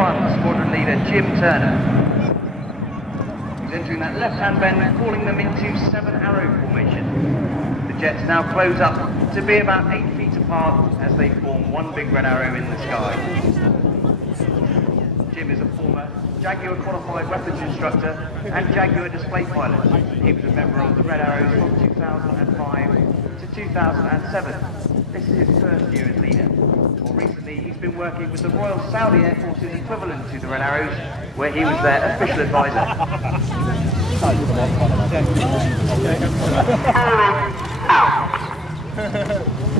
1, squadron leader Jim Turner. He's entering that left-hand bend, calling them into 7-arrow formation. The jets now close up to be about 8 feet apart as they form one big red arrow in the sky. Jim is a former Jaguar qualified weapons instructor and Jaguar display pilot. He was a member of the Red Arrows from 2005 to 2007. This is his first year as leader. More recently, he's been working with the Royal Saudi Air Force's equivalent to the Red Arrows, where he was their official advisor. Out.